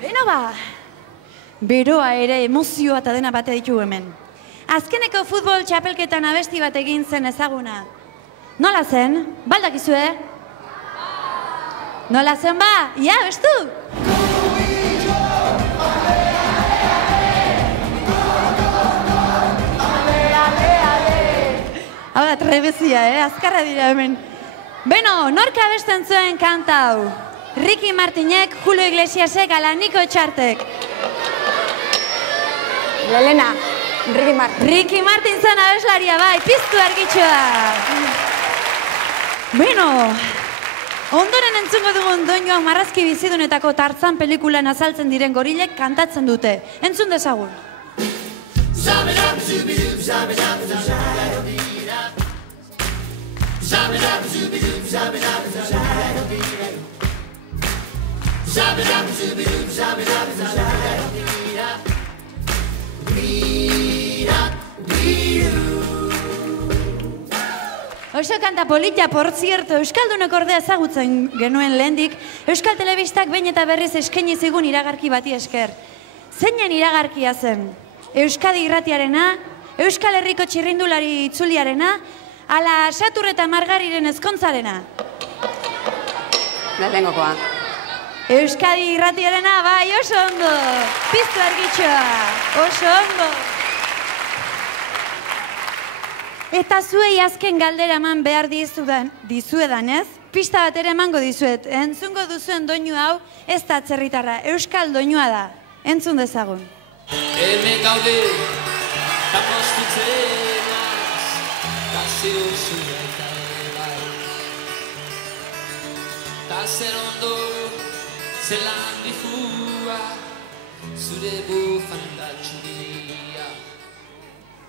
Beno ba, beroa ere emozioa eta dena bate ditugu hemen. Azkeneko futbol txapelketan abesti bat egin zen ezaguna. Nola zen? Baldakizue? Nola zen ba? Ia, bestu? Hau da, trebezia, azkarra dira hemen. Beno, norka abesten zuen kanta hau? Ricky Martinek, Julio Iglesiasek, ala Niko Txartek. Lelena, Ricky Martin. Ricky Martin zen abeslaria bai, piztu argitxoa. Beno, ondoren entzungo dugun doinuak marrazki bizidunetako Tarzan pelikulan azaltzen diren gorilek kantatzen dute. Entzun dezagun. Oso kanta polita, por cierto, Euskaldunok ordea ezagutzen genuen lehendik, Euskal Telebistak behin eta berriz eskaini zigun iragarki bati esker. Zeinen iragarkia zen? Euskadi Irratiarena, Euskal Herriko txirrindulari itzuliarena, ala Satur eta Margariren ezkontzarena? Lehenengokoa. Euskadi Irratiarena, bai, oso ondo! Piztu argitxoa, oso ondo! Eta zuei azken galdera eman behar dizuedan, ez? Pista bat ere emango dizuet. Entzungo duzuen doinu hau ez da atzerritarra, euskal doinua da. Entzun dezagun. Hemen gaude, ta postutzen az, ta zeu zure eta ebai. Ta zer ondo, zelan difua, zure bufanda txuria.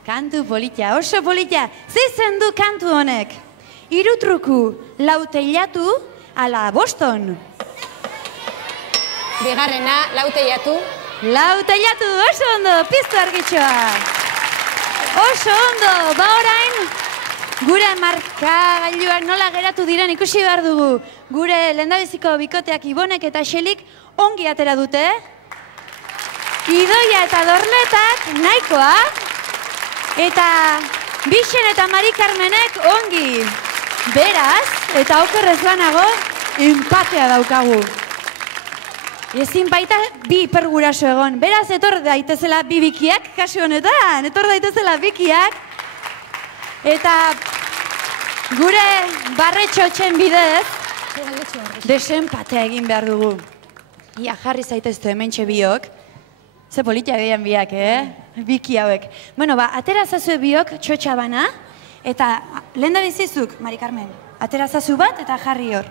Kantu politia, oso politia. Zeizen du kantu honek? Irutruku, lauteilatu, ala Boston. Bigarrena, lauteilatu. Lauteilatu, oso ondo, piztu argitxoa. Oso ondo, ba orain, gure markagailuak nola geratu diren ikusi behar dugu. Gure lehendabiziko bikoteak Ibonek eta Xelik ongi atera dute. Idoia eta Dorletak nahikoa. Eta Bixen eta Mari Carmenek ongi. Beraz, eta okerrez banago, empatea daukagu. Ezin baita bi hiperguraso egon. Beraz, etor daitezela bi bikiak, kasu honetan. Etor daitezela bikiak. Eta gure barretxotxen bidez, desempatea egin behar dugu. Ia, jarri zaiteztu hementxe biok. Ze politia gehien biak, Biki hauek. Bueno, ba, atera zazue biok txotxa bana, eta lehen da bizizuk, Mari Carmen, atera zazu bat eta jarri hor.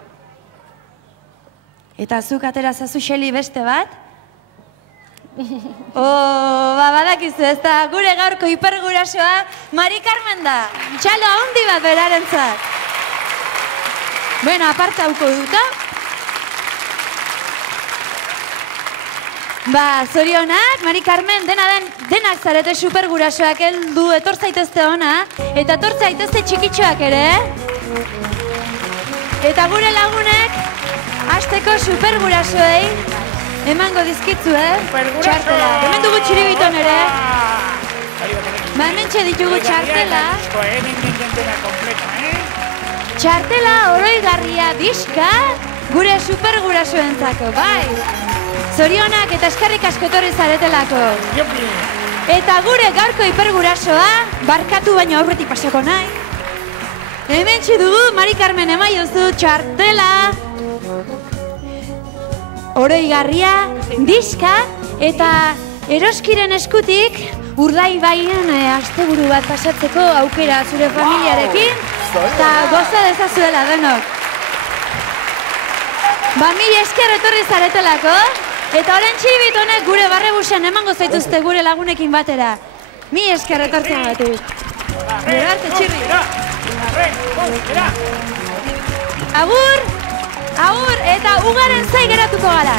Eta zuk atera zazu Xeli beste bat. Ba, badakizu, ez da gure gaurko hipergurasoa Mari Carmen da. Txalo handi bat berarentzat. Bueno, aparte hauko duta. Ba, zorionak, Mari Carmen, denak zarete supergurasoak heldu etor zaitezte ona, eta etor zaitezte txikitxoak ere. Eta gure lagunek, hasteko supergurasoei emango dizkitzu, txartela. Hemen dugu txiribiton ere. Ba, hemen ditugu txartela. Txartela oroigarria diska gure supergurasoentzako, bai. Zorionak eta eskerrik asko etorri zaretelako. Eta gure gaurko hipergurasoa, barkatu baino aurretik pasako nahi. Hemen dugu, Mari Carmen emaiozu txartela. Oroigarria, diska, eta eroskiren eskutik, Urdaibaien asteburu bat pasatzeko aukera zure familiarekin, eta goza dezazuela denok. Ba, mila esker etorri zaretelako. Eta orain txibit honek gure barrebusen emango zaituzte gure lagunekin batera. Mi esker etortzen batik. Gure arte txirri. Agur, agur, eta ugaren zai geratuko gara.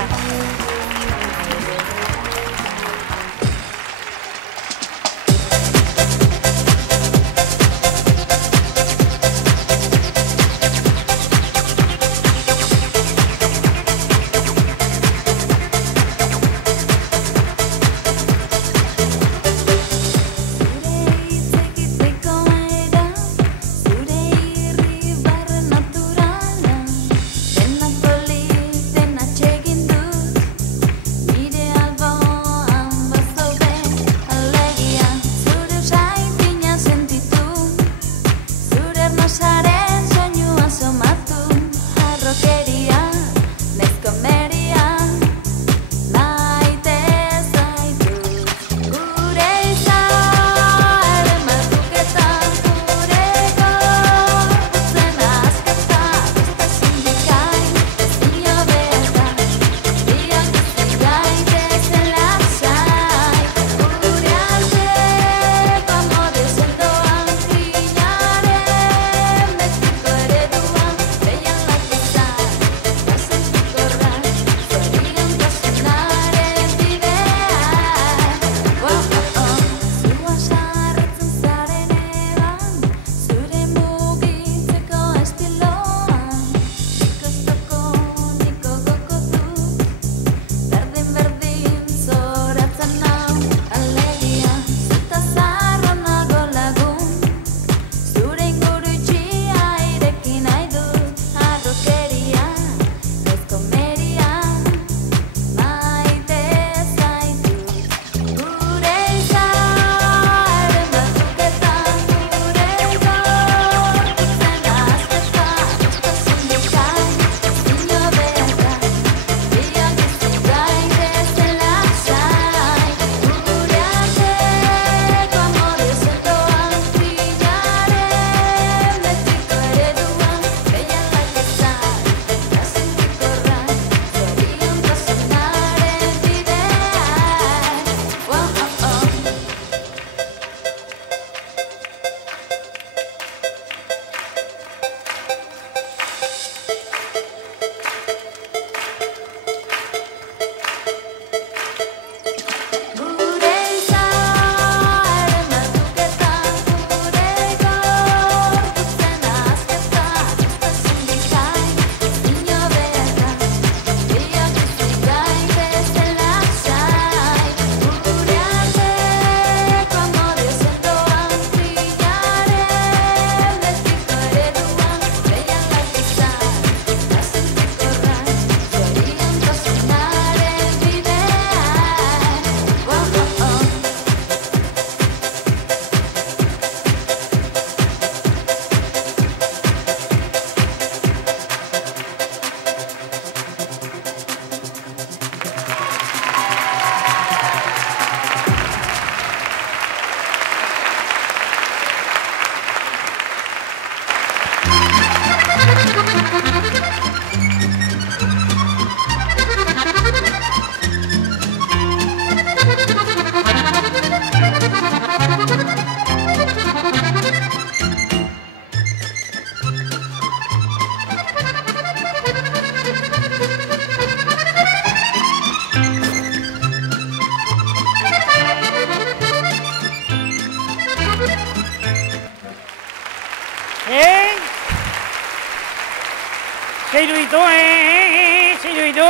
Zeiru ditu,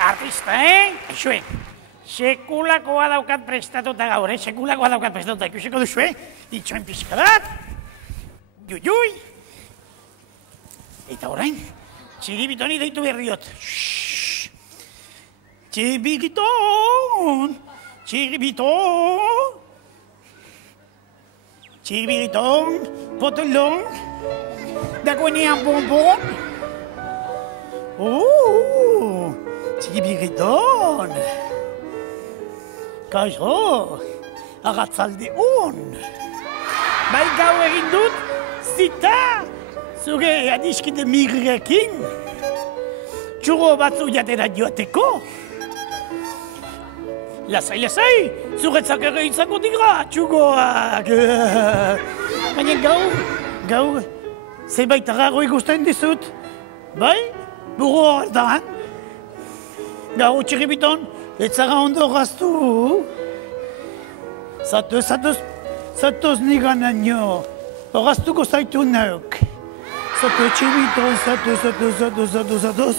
artista, Aixue, sekulakoa daukat prestatuta gaur, sekulakoa daukat prestatuta, ikusiko duzu, itxoen pizkadat, juiui, eta orain, txiribitoni deitu berriot. Txiribiton, potolon, dagoenean bonbon. Txiribiton, kaixo, agatzalde on. Bai gau egin dut, zita, zure adiskide migrekin, txurro batzu jatera joateko. Lasai, zuretzak ere izango dira, txugoak. Baina gaur, zerbait arrago ikusten dizut. Bai, buru horretan. Gaur txiribiton, ez zara ondo gaztu. Zatoz niganaino, horaztuko zaitu nauk. Zato txiribiton, zatoz.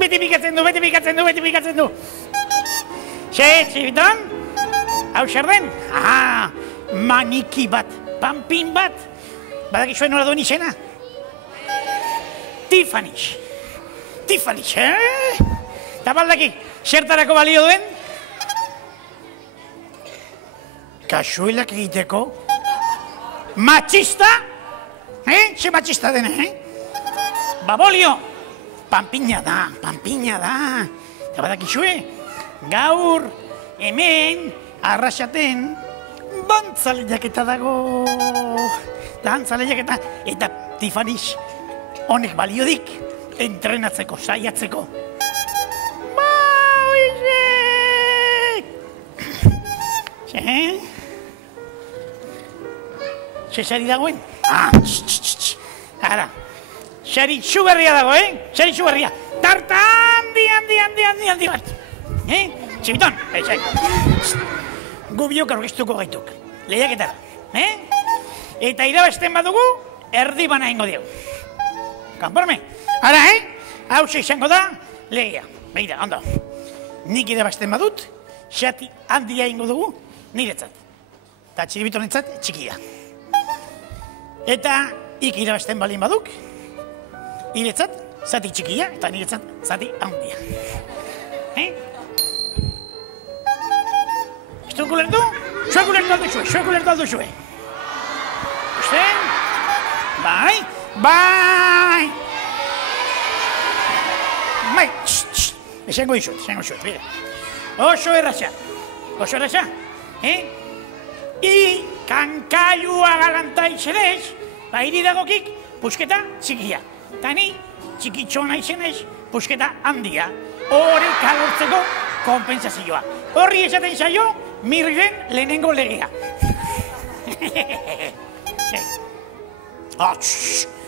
Beti bikatzen du. Txiribiton, hau zer den? Maniki bat, pampin bat. Badakizuen nola duen izena? Tiffany's, Eta baldaki, zertarako balio duen? Kasuelak egiteko? Matxista? Ze matxista dena, Babolio! Pampina da. Eta badakizue, gaur, hemen, arrasaten, dantzaleiaketa dago. Eta Tiffany's honek baliodik entrenatzeko, saiatzeko. Ze sari dagoen? Ara, sari txugarria dago, Sari txugarria. Tarta handi bat. Txibiton, gu biok aurkeztuko gaituk. Lehiaketara, Eta irabazten badugu, erdi bana ingo diegu. Konforme? Ara, hau izango da, lehia. Begira, ondo. Nik irabazten badut, xati handia ingo dugu, niretzat. Eta txiribitonentzat, txikia. Eta ik irabazten balin baduk, niretzat, zati txikia, eta niretzat, zati handia. Zuek ulertu? Zuek ulertu alduzue. Usten? Bai. Esango dizut, bera. Oso erraza. I kankailua galanta izenez, iri dagokik, pusketa txikia. Eta ni, txikitxona izenez, pusketa handia. Hori kalortzeko kompensazioa. Horri esaten zaio, mirren lehenengo legea.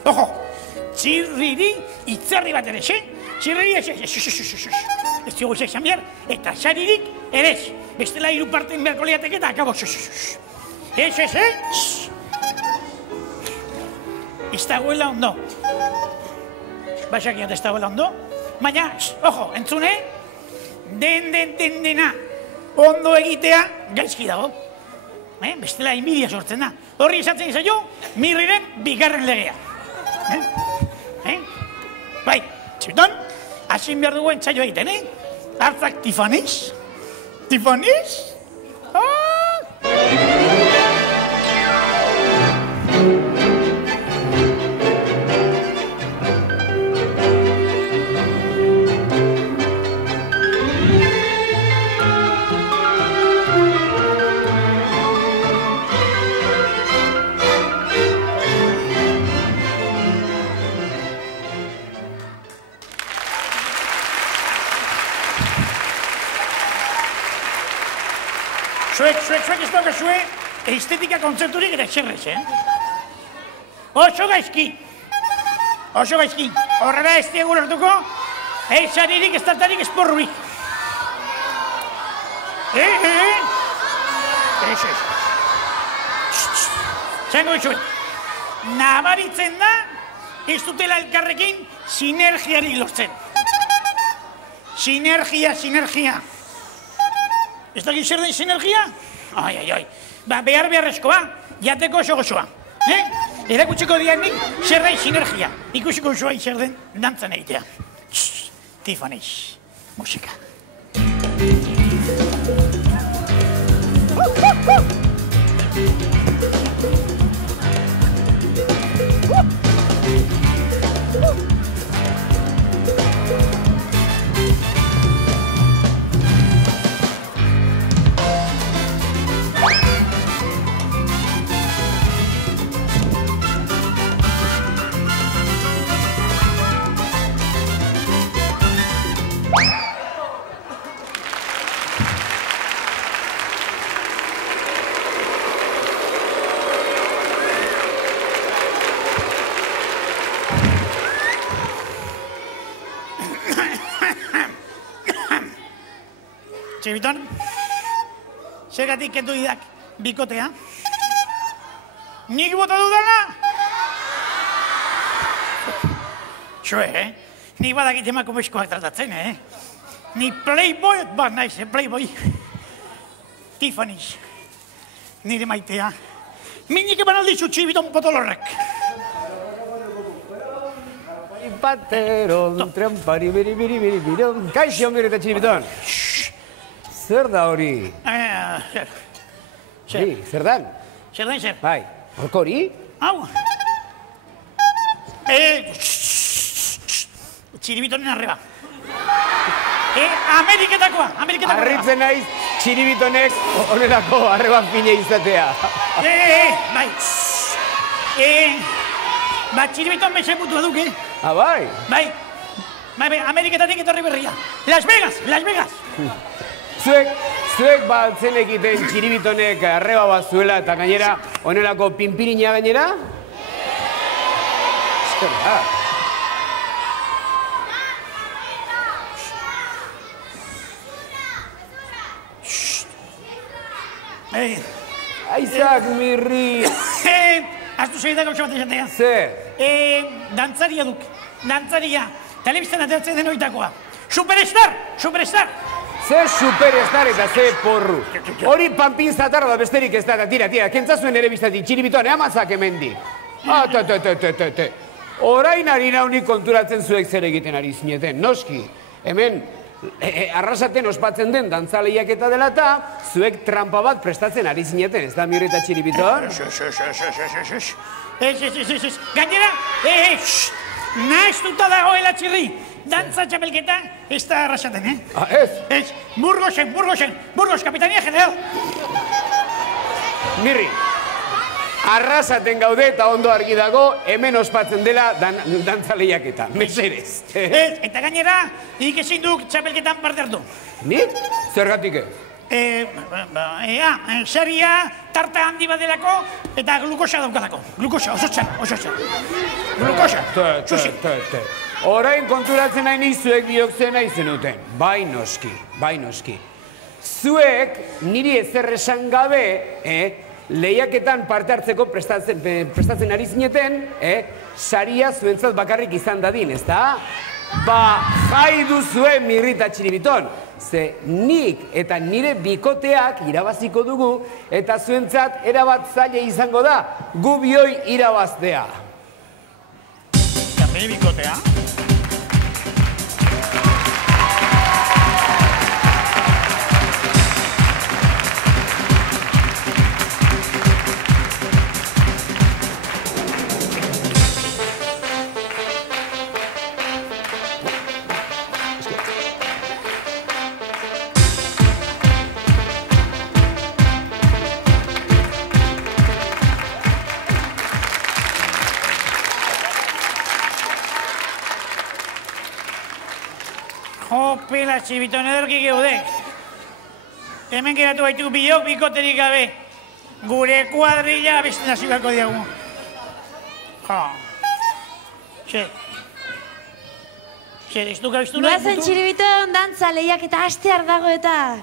Ojo, txirriri itzerri bat ere, txirriri ez dugu esan behar, eta xaririk ere, bestela hiru parten beharko lehatek eta akabo. Ez dagoela ondo. Basakiat ez dagoela ondo, baina, ojo, entzune, dena ondo egitea gaizki dago. Bestela inbidia sortzen da. Horri esatzen zaio, mirriren bigarren legea. Bai, txibiton, hasin behar dugu entzaio egiten, Hartzak Tiffany's? Zuek ez daukazue estetika kontzerturik eta txerrez, Oso gaizki. Horrela ez diegu lortuko, xaririk ez tartarik esporruik. Ez. Zango itxuet. Nabaritzen da, ez dutela elkarrekin sinergiarik lortzen. Sinergia. Ez dakit zer den sinergia? Ai. Ba, beharrezkoa, jateko oso gozoa. Erakutsiko dianik zer den sinergia. Ikusiko osoa zer den dantzan egitea. Tiffany's, musika. Txibiton, segatik kendu didak bikotea. Nik bota dudala? Txue, nik badakit emakumezkoak tratatzen, Ni playboy bat naiz, playboy. Tiffany's, nire maitea. Minik eman aldizu Txibiton potolorrek. Pateron, trampari, biri, kaixo, mire eta Txibiton. Zer da hori? Zer. Zer dan? Zer. Bai, horko hori? Hau. Txiribitonen arreba. Ameriketakoa. Arritzen naiz, Txiribitonek onelako arreban fine izatea. Bai. Ba, Txiribiton beze mutua duke. Bai? Bai, Ameriketatik etorri berria. Las Vegas. Zuek baltzen egiten Txiribitonek arreba bat zuela eta gainera onelako pinpirina gainera? Zer da? Aizak, mirri! Aztu segitako txabat esatea. Zer? Dantzaria duk. Telebistan ateratzen den oitakoa. Superstar! Zer superstar eta ze porru. Hori panpin zatarra da besterik ez da, tira, kentzazuen ere biztatik, Txiribitoan, amazak hemendik. Orain ari naunik konturatzen zuek zer egiten ari zineten, noski. Hemen, arrasaten ospatzen den dantzaleiak eta dela eta, zuek trampa bat prestatzen ari zineten, ez da mirri eta Txiribiton? Gainera, nahiztuta dagoela txirri. Dantza txapelketa ez da arrasaten, Ez? Burgos, kapitania general. Mirri, arrasaten gaude eta ondo argi dago, hemen ospatzen dela dantzaleiaketa, meserez. Eta gainera, nik ezin duk txapelketan parte hartu. Nik? Zergatik ez? Saria tarta handi bat delako eta glukosa daukadako. Glukosa, oso txan. Glukosa, txusi. Orain konturatzen nahi nizuek biok zena izenuten. Bai noski. Zuek niri ezer esan gabe, lehiaketan parte hartzeko prestatzen ari zineten, saria zuentzat bakarrik izan dadin, ezta? Ba, jai duzuen mirri eta Txiribiton. Ze nik eta nire bikoteak irabaziko dugu eta zuentzat erabat zaila izango da gu bioi irabaztea. Eta bikotea? Jopela, Txibiton ederki geudek. Hemen geratu baitu biok bikoterik gabe. Gure kuadrilla beste nazibako diagu. Zer, ez duk abiztu nahi? Guazen Txiribiton dantza lehiak eta hastear dago eta...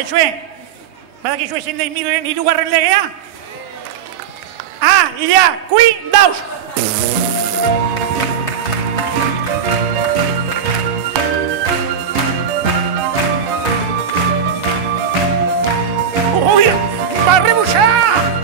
Aizue, badakizue zein da Mirren hirugarren legea? Ah, ia, kui dauz! Ui, barrebusa!